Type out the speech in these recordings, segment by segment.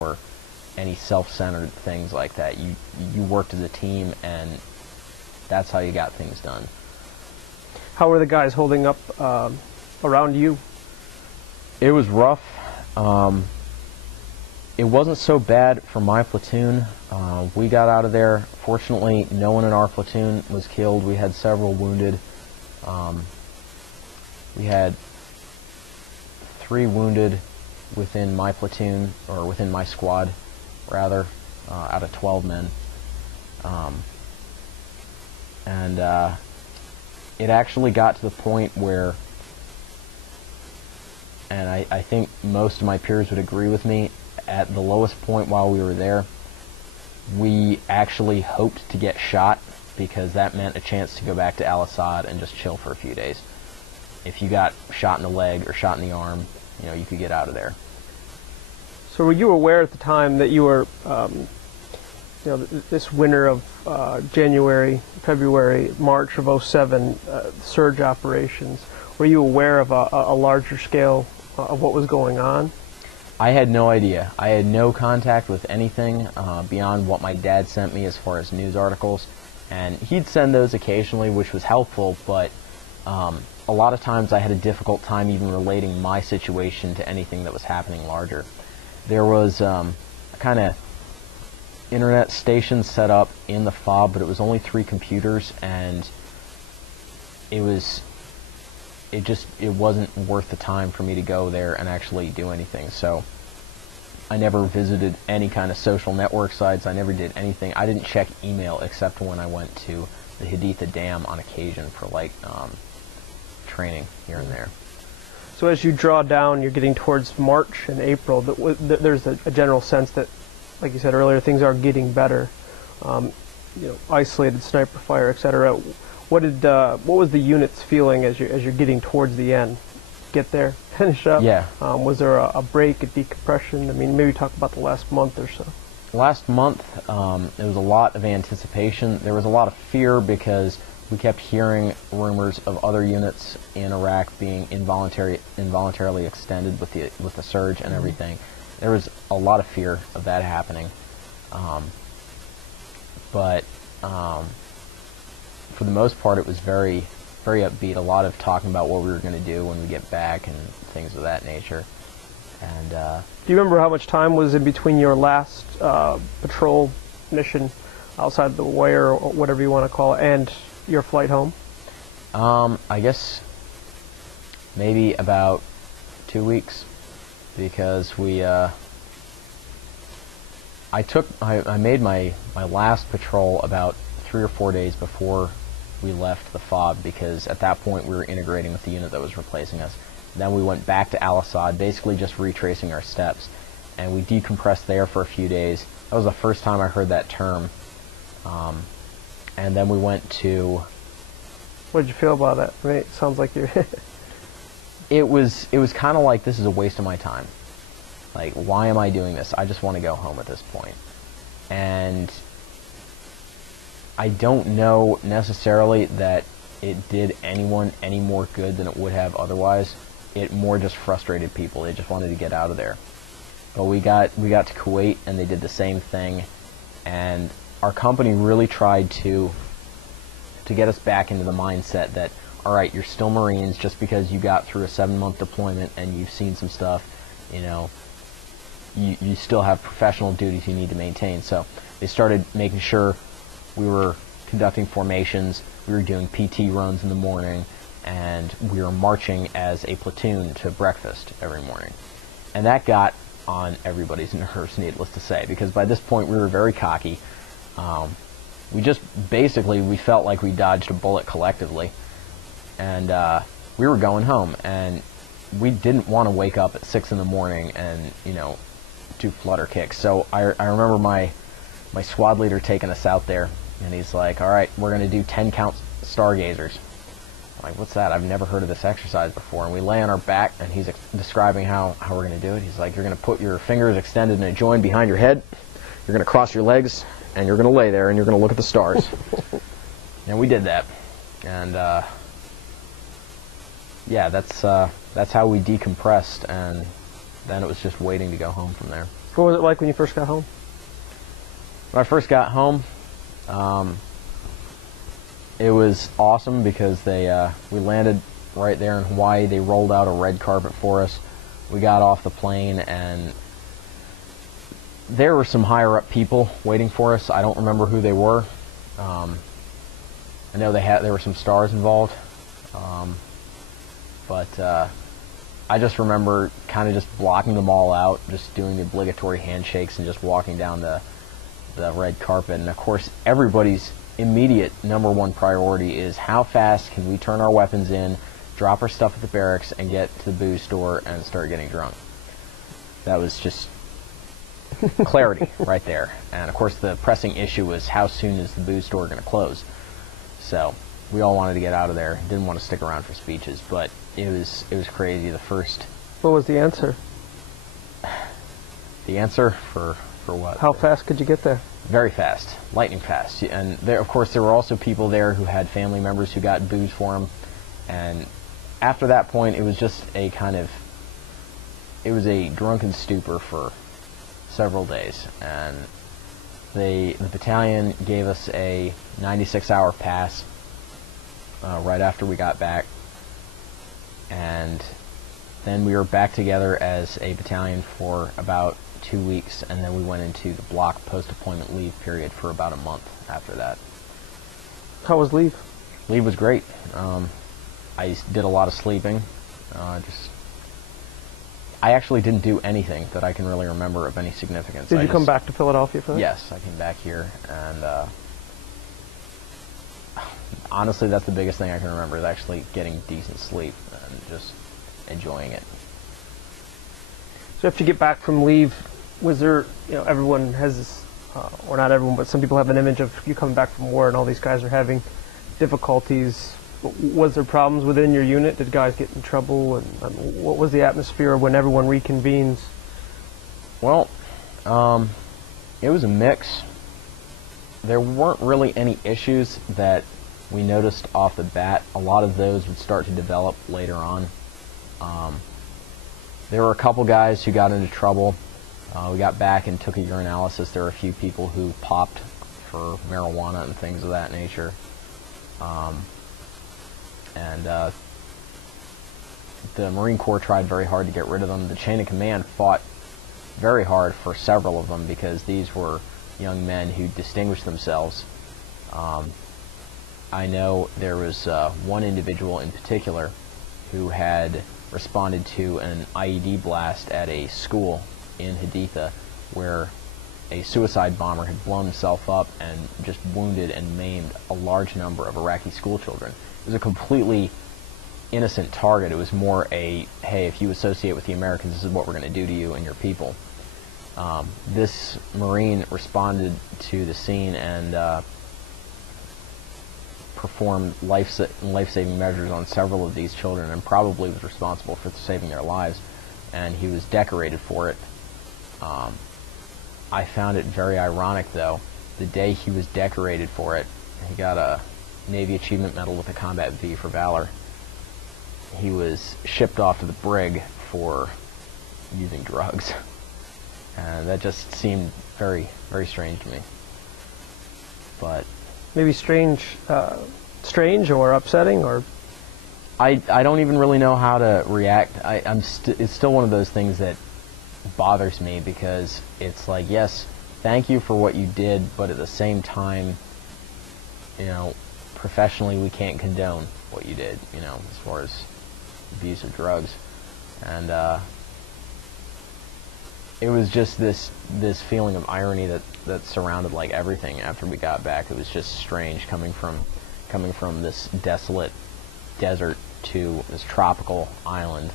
or any self-centered things like that. You worked as a team, and that's how you got things done. How were the guys holding up around you? It was rough. It wasn't so bad for my platoon. We got out of there. Fortunately, no one in our platoon was killed. We had several wounded. We had 3 wounded within my platoon, or within my squad, rather, out of 12 men. It actually got to the point where, and I think most of my peers would agree with me, at the lowest point while we were there, we actually hoped to get shot, because that meant a chance to go back to Al-Assad and just chill for a few days. If you got shot in the leg or shot in the arm, you know, you could get out of there. So were you aware at the time that you were, this winter of January, February, March of '07, surge operations, were you aware of a larger scale of what was going on? I had no idea. I had no contact with anything beyond what my dad sent me as far as news articles, and he'd send those occasionally, which was helpful, but a lot of times I had a difficult time even relating my situation to anything that was happening larger. There was a kind of internet station set up in the FOB, but it was only 3 computers, and it wasn't worth the time for me to go there and actually do anything. So I never visited any kind of social network sites. I never did anything. I didn't check email except when I went to the Haditha Dam on occasion for training here and there. So as you draw down, you're getting towards March and April. There's a general sense that, like you said earlier, things are getting better. Isolated sniper fire, etc. What was the unit's feeling as you're getting towards the end? Get there, finish up. Yeah. Was there a break, a decompression? I mean, maybe talk about the last month or so. Last month, there was a lot of anticipation. There was a lot of fear because we kept hearing rumors of other units in Iraq being involuntarily extended with the surge and everything. There was a lot of fear of that happening. But for the most part, it was very, very upbeat. A lot of talking about what we were going to do when we get back and things of that nature. And do you remember how much time was in between your last patrol mission outside the wire, or whatever you want to call it, and your flight home? I guess maybe about 2 weeks, because we I made my last patrol about 3 or 4 days before we left the FOB, because at that point we were integrating with the unit that was replacing us. Then we went back to Al-Assad, basically just retracing our steps, and we decompressed there for a few days. That was the first time I heard that term. And then we went to... What did you feel about that? I mean, it sounds like you're... It was kind of like, this is a waste of my time. Like, why am I doing this? I just want to go home at this point. And I don't know necessarily that it did anyone any more good than it would have otherwise. It more just frustrated people. They just wanted to get out of there. But we got to Kuwait, and they did the same thing. And our company really tried to get us back into the mindset that, all right, you're still Marines. Just because you got through a 7-month deployment and you've seen some stuff, you still have professional duties you need to maintain. So they started making sure we were conducting formations, we were doing PT runs in the morning, and we were marching as a platoon to breakfast every morning. And that got on everybody's nerves, needless to say, because by this point we were very cocky. We felt like we dodged a bullet collectively, and we were going home, and we didn't want to wake up at 6 in the morning and do flutter kicks. So I remember my squad leader taking us out there, and he's like, all right, we're going to do 10 count stargazers. I'm like, what's that? I've never heard of this exercise before. And we lay on our back, and he's describing how we're going to do it. He's like, you're going to put your fingers extended in a joint behind your head, you're going to cross your legs, and you're going to lay there, and you're going to look at the stars. And we did that. And yeah, that's how we decompressed, and then it was just waiting to go home from there. What was it like when you first got home? When I first got home, it was awesome because we landed right there in Hawaii. They rolled out a red carpet for us. We got off the plane, and there were some higher up people waiting for us. I don't remember who they were. I know there were some stars involved, but I just remember kind of just blocking them all out, just doing the obligatory handshakes and just walking down the red carpet. And of course, everybody's immediate #1 priority is how fast can we turn our weapons in, drop our stuff at the barracks, and get to the booze store and start getting drunk. That was just clarity right there. And of course, the pressing issue was how soon is the booze store going to close. So we all wanted to get out of there. Didn't want to stick around for speeches, but it was crazy. The first. What was the answer? The answer for what? How fast could you get there? Very fast, lightning fast. And there, of course, there were also people there who had family members who got booze for them. And after that point, it was just a drunken stupor for several days. And the battalion gave us a 96-hour pass right after we got back. And then we were back together as a battalion for about 2 weeks, and then we went into the block post-deployment leave period for about a month after that. How was leave? Leave was great. I did a lot of sleeping. I actually didn't do anything that I can really remember of any significance. Did you come back to Philadelphia for that? Yes, I came back here, and honestly, that's the biggest thing I can remember, is actually getting decent sleep and just enjoying it. So after you get back from leave, was there, everyone has this, or not everyone, but some people have an image of you coming back from war and all these guys are having difficulties. Was there problems within your unit? Did guys get in trouble? And what was the atmosphere when everyone reconvenes? Well, it was a mix. There weren't really any issues that we noticed off the bat. A lot of those would start to develop later on. There were a couple guys who got into trouble. We got back and took a urinalysis. There were a few people who popped for marijuana and things of that nature. The Marine Corps tried very hard to get rid of them. The chain of command fought very hard for several of them because these were young men who distinguished themselves. I know there was one individual in particular who had responded to an IED blast at a school in Haditha where a suicide bomber had blown himself up and just wounded and maimed a large number of Iraqi school children. It was a completely innocent target. It was more a, hey, if you associate with the Americans, this is what we're going to do to you and your people. This Marine responded to the scene and performed life-saving measures on several of these children and probably was responsible for saving their lives, and he was decorated for it. I found it very ironic, though, the day he was decorated for it, he got a Navy Achievement Medal with a Combat V for Valor. He was shipped off to the brig for using drugs. And that just seemed very, very strange to me. But maybe strange or upsetting, or I don't even really know how to react. It's still one of those things that bothers me because it's like, yes, thank you for what you did, but at the same time, professionally we can't condone what you did, as far as abuse of drugs. And it was just this feeling of irony that surrounded like everything after we got back. It was just strange coming from this desolate desert to this tropical island,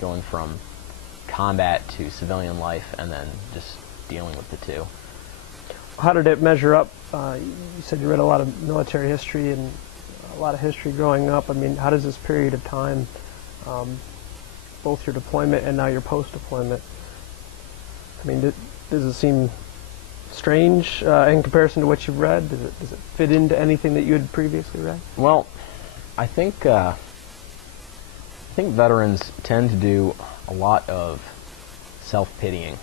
going from combat to civilian life, and then just dealing with the two. How did it measure up? You said you read a lot of military history and a lot of history growing up. I mean, how does this period of time, both your deployment and now your post-deployment, I mean, does it seem strange in comparison to what you've read? Does it fit into anything that you had previously read? Well, I think veterans tend to do a lot of self-pitying